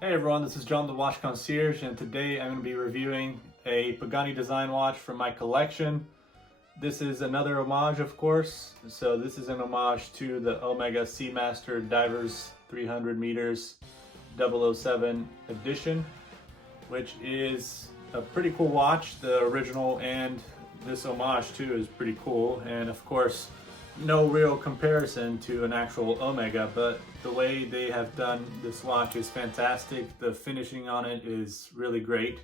Hey everyone, this is John the Watch Concierge, and today I'm going to be reviewing a Pagani design watch from my collection. This is another homage, of course. So this is an homage to the Omega Seamaster Divers 300 meters 007 edition, which is a pretty cool watch. The original and this homage too is pretty cool, and of course no real comparison to an actual Omega, but the way they have done this watch is fantastic. The finishing on it is really great,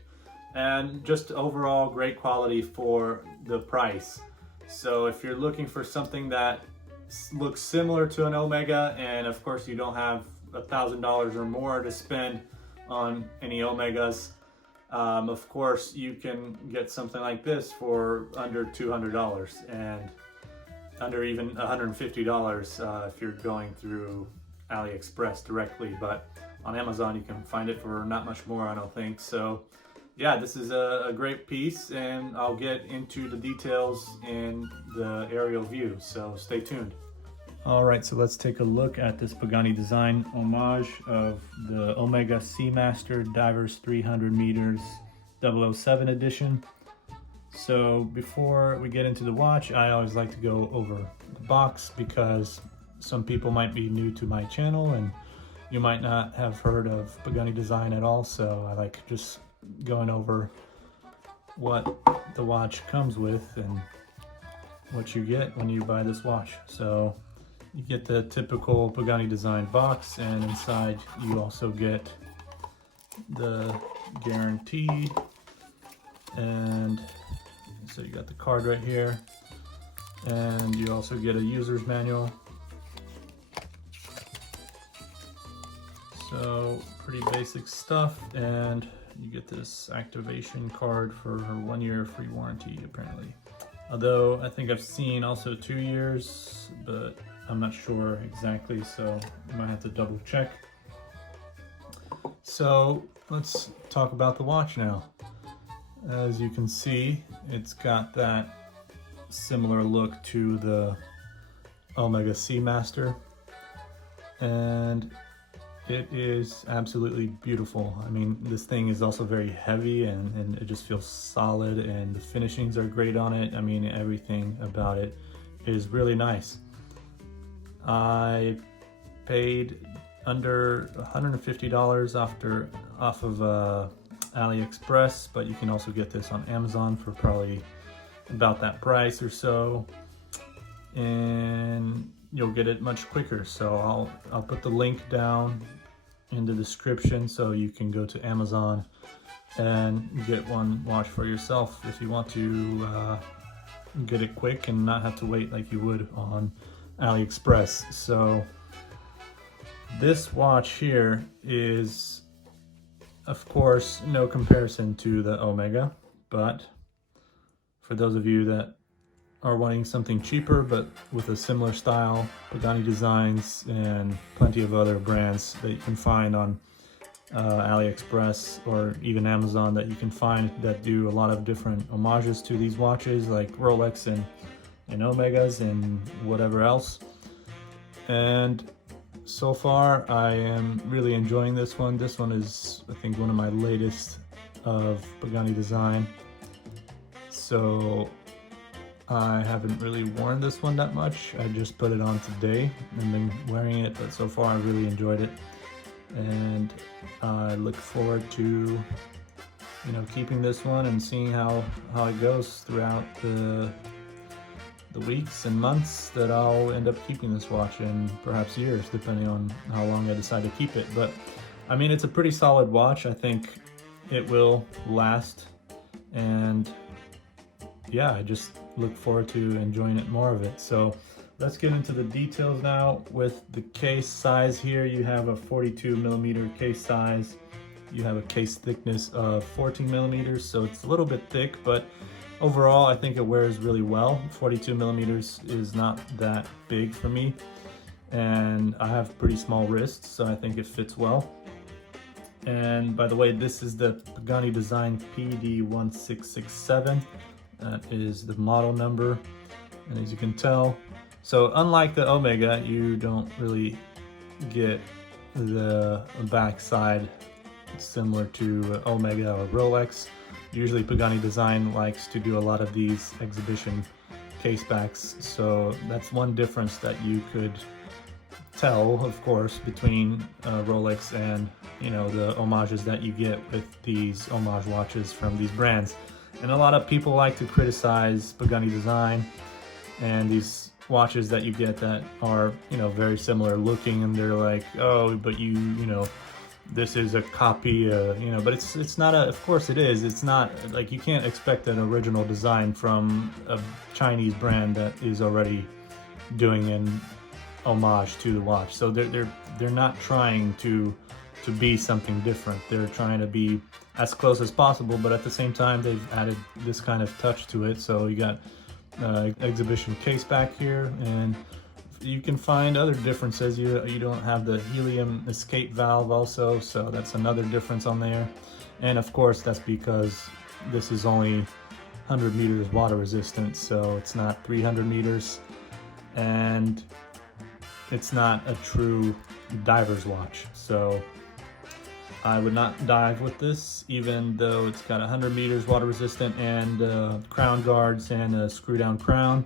and just overall great quality for the price. So if you're looking for something that looks similar to an Omega, and of course you don't have $1,000 or more to spend on any Omegas, of course you can get something like this for under $200 and under even $150 if you're going through AliExpress directly, but on Amazon you can find it for not much more, I don't think. So yeah, this is a great piece, and I'll get into the details in the aerial view, so stay tuned. Alright, so let's take a look at this Pagani design homage of the Omega Seamaster Divers 300 meters 007 edition. So before we get into the watch, I always like to go over the box because some people might be new to my channel and you might not have heard of Pagani design at all. So I like just going over what the watch comes with and what you get when you buy this watch. So you get the typical Pagani design box, and inside you also get the guarantee, and so you got the card right here, and you also get a user's manual. So pretty basic stuff, and you get this activation card for her 1 year free warranty apparently. Although I think I've seen also 2 years, but I'm not sure exactly, so I might have to double check. So let's talk about the watch now. As you can see, it's got that similar look to the Omega Seamaster, and it is absolutely beautiful. I mean, this thing is also very heavy, and it just feels solid, and the finishings are great on it. I mean, everything about it is really nice. I paid under $150 off of AliExpress, but you can also get this on Amazon for probably about that price or so, and you'll get it much quicker. So I'll put the link down in the description so you can go to Amazon and get one watch for yourself if you want to get it quick and not have to wait like you would on AliExpress. So this watch here is, of course, no comparison to the Omega, but for those of you that are wanting something cheaper but with a similar style, Pagani designs and plenty of other brands that you can find on AliExpress or even Amazon that you can find that do a lot of different homages to these watches, like Rolex and Omegas and whatever else. And so far I am really enjoying this one. This one is, I think, one of my latest of Pagani design, so I haven't really worn this one that much. I just put it on today and been wearing it, but so far I really enjoyed it, and I look forward to keeping this one and seeing how it goes throughout the weeks and months that I'll end up keeping this watch, and perhaps years depending on how long I decide to keep it. But I mean, it's a pretty solid watch. I think it will last, and yeah, I just look forward to enjoying it more of it. So let's get into the details now. With the case size here, you have a 42 millimeter case size. You have a case thickness of 14 millimeters, so it's a little bit thick, but overall I think it wears really well. 42 millimeters is not that big for me, and I have pretty small wrists, so I think it fits well. And by the way, this is the Pagani Design PD1667. That is the model number, and as you can tell, so unlike the Omega, you don't really get the back side similar to Omega or Rolex. Usually Pagani Design likes to do a lot of these exhibition case backs, so that's one difference that you could tell, of course, between Rolex and, you know, the homages that you get with these homage watches from these brands. And a lot of people like to criticize Pagani Design and these watches that you get that are, you know, very similar looking, and they're like, oh, but you know, this is a copy, you know, but it's not a, of course it is, it's not, like, you can't expect an original design from a Chinese brand that is already doing an homage to the watch. So they're not trying to be something different. They're trying to be as close as possible, but at the same time they've added this kind of touch to it. So you got exhibition case back here, and you can find other differences. You don't have the helium escape valve also, so that's another difference on there. And of course that's because this is only 100 meters water resistant, so it's not 300 meters, and it's not a true diver's watch. So I would not dive with this, even though it's got 100 meters water resistant and crown guards and a screw down crown,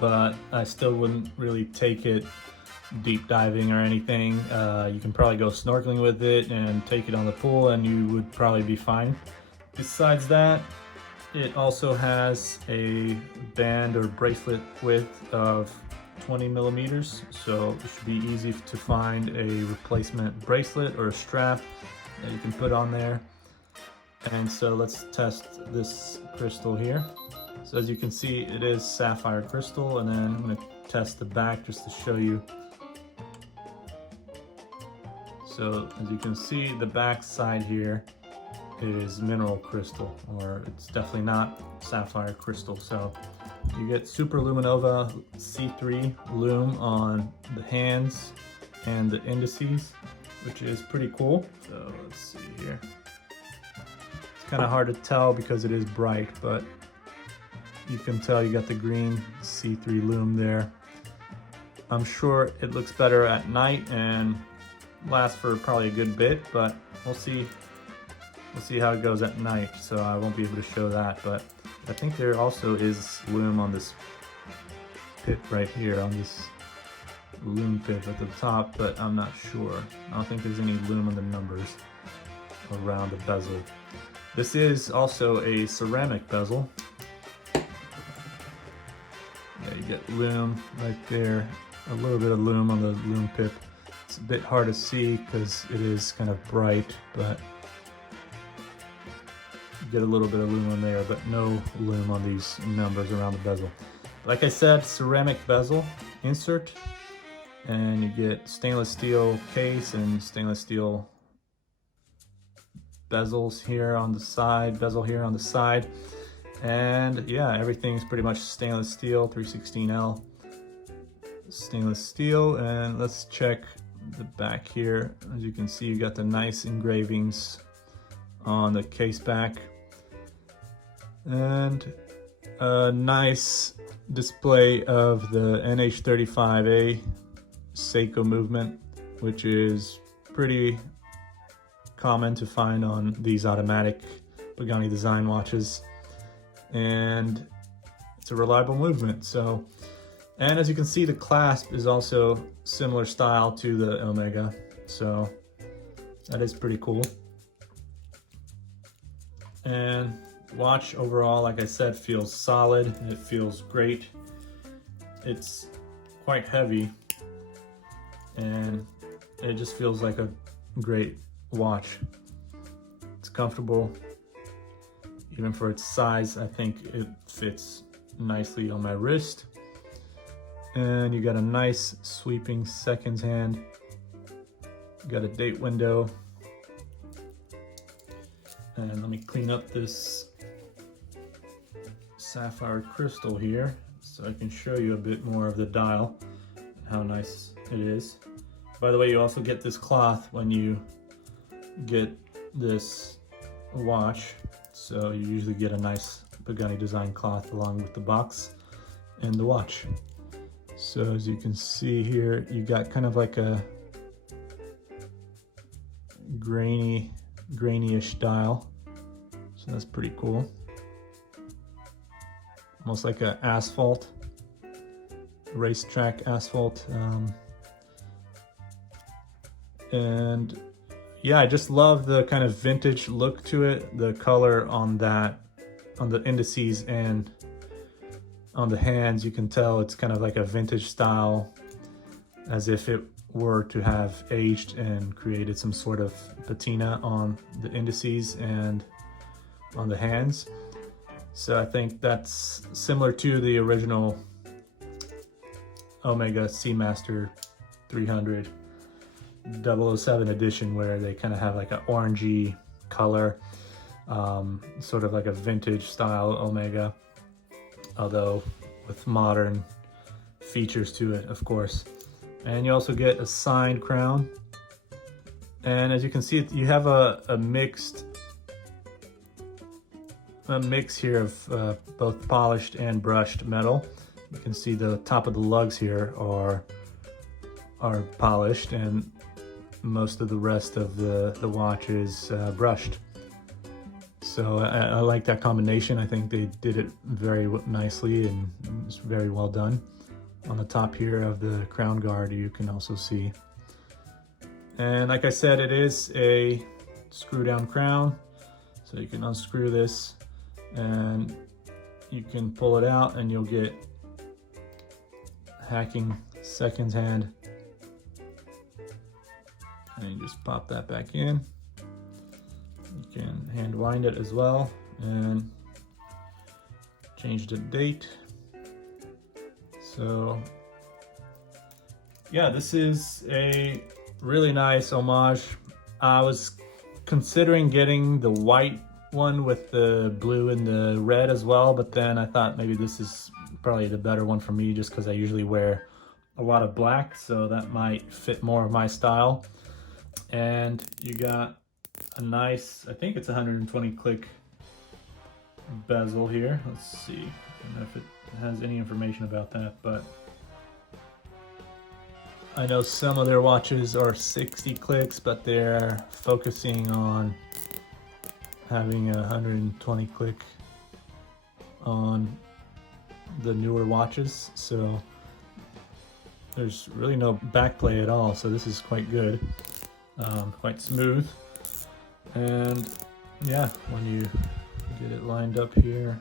but I still wouldn't really take it deep diving or anything. You can probably go snorkeling with it and take it on the pool and you would probably be fine. Besides that, it also has a band or bracelet width of 20 millimeters, so it should be easy to find a replacement bracelet or a strap that you can put on there. And so let's test this crystal here. So as you can see, it is sapphire crystal, and then I'm going to test the back just to show you. So as you can see, the back side here is mineral crystal, or it's definitely not sapphire crystal. So you get Super Luminova C3 lume on the hands and the indices, which is pretty cool. So let's see here. It's kind of hard to tell because it is bright, but you can tell you got the green C3 lume there. I'm sure it looks better at night and lasts for probably a good bit, but we'll see. We'll see how it goes at night, so I won't be able to show that, but I think there also is lume on this pip right here, on this lume pip at the top, but I'm not sure. I don't think there's any lume on the numbers around the bezel. This is also a ceramic bezel. Yeah, you get lume right there, a little bit of lume on the lume pip. It's a bit hard to see because it is kind of bright, but get a little bit of lume on there, but no lume on these numbers around the bezel. Like I said, ceramic bezel insert, and you get stainless steel case and stainless steel bezels here on the side, bezel here on the side, and yeah, everything's pretty much stainless steel, 316L stainless steel. And let's check the back here. As you can see, you got the nice engravings on the case back, and a nice display of the NH35A Seiko movement, which is pretty common to find on these automatic Pagani Design watches, and it's a reliable movement. So, and as you can see, the clasp is also similar style to the Omega, so that is pretty cool. And watch overall, like I said, feels solid. It feels great. It's quite heavy, and it just feels like a great watch. It's comfortable, even for its size. I think it fits nicely on my wrist. And you got a nice sweeping seconds hand. You got a date window. And let me clean up this sapphire crystal here so I can show you a bit more of the dial and how nice it is. By the way, you also get this cloth when you get this watch, so you usually get a nice Pagani Design cloth along with the box and the watch. So as you can see here, you got kind of like a grainy-ish style. So that's pretty cool. Almost like a asphalt, racetrack asphalt. And yeah, I just love the kind of vintage look to it. The color on that, on the indices and on the hands, you can tell it's kind of like a vintage style, as if it were to have aged and created some sort of patina on the indices and on the hands. So I think that's similar to the original Omega Seamaster 300 007 edition, where they kind of have like an orangey color, sort of like a vintage style Omega, although with modern features to it, of course. And you also get a signed crown. And as you can see, you have a mix here of both polished and brushed metal. You can see the top of the lugs here are polished, and most of the rest of the watch is brushed. So I like that combination. I think they did it very nicely, and it's very well done. On the top here of the crown guard, you can also see. And like I said, it is a screw down crown, so you can unscrew this and you can pull it out, and you'll get hacking seconds hand. And you just pop that back in. You can hand wind it as well and change the date. So yeah, this is a really nice Homage. I was considering getting the white one with the blue and the red as well, but then I thought maybe this is probably the better one for me, just because I usually wear a lot of black, so that might fit more of my style. And you got a nice, I think it's 120 click bezel here. Let's see, I don't know if it has any information about that, but I know some of their watches are 60 clicks, but they're focusing on having a 120 click on the newer watches. So there's really no backplay at all, so this is quite good, quite smooth. And yeah, when you get it lined up here,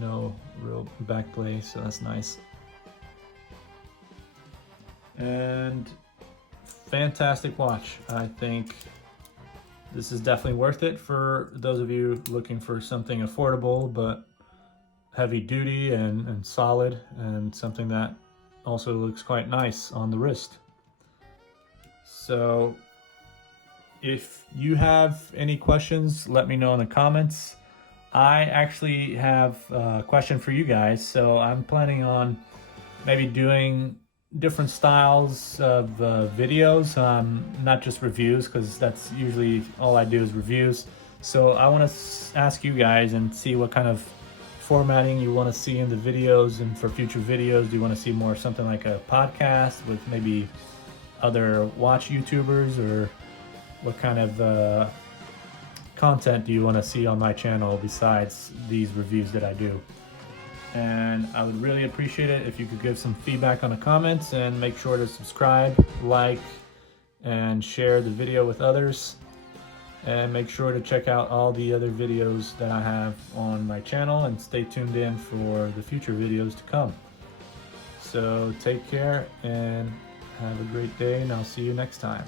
no real backplay, so that's nice. And fantastic watch. I think this is definitely worth it for those of you looking for something affordable but heavy duty and solid, and something that also looks quite nice on the wrist. So if you have any questions, let me know in the comments. I actually have a question for you guys. So I'm planning on maybe doing different styles of videos, not just reviews, because that's usually all I do is reviews. So I want to ask you guys and see what kind of formatting you want to see in the videos, and for future videos, do you want to see more something like a podcast with maybe other watch YouTubers, or what kind of content do you want to see on my channel besides these reviews that I do? And I would really appreciate it if you could give some feedback on the comments, and make sure to subscribe, like, and share the video with others. And make sure to check out all the other videos that I have on my channel, and stay tuned in for the future videos to come. So take care and have a great day, and I'll see you next time.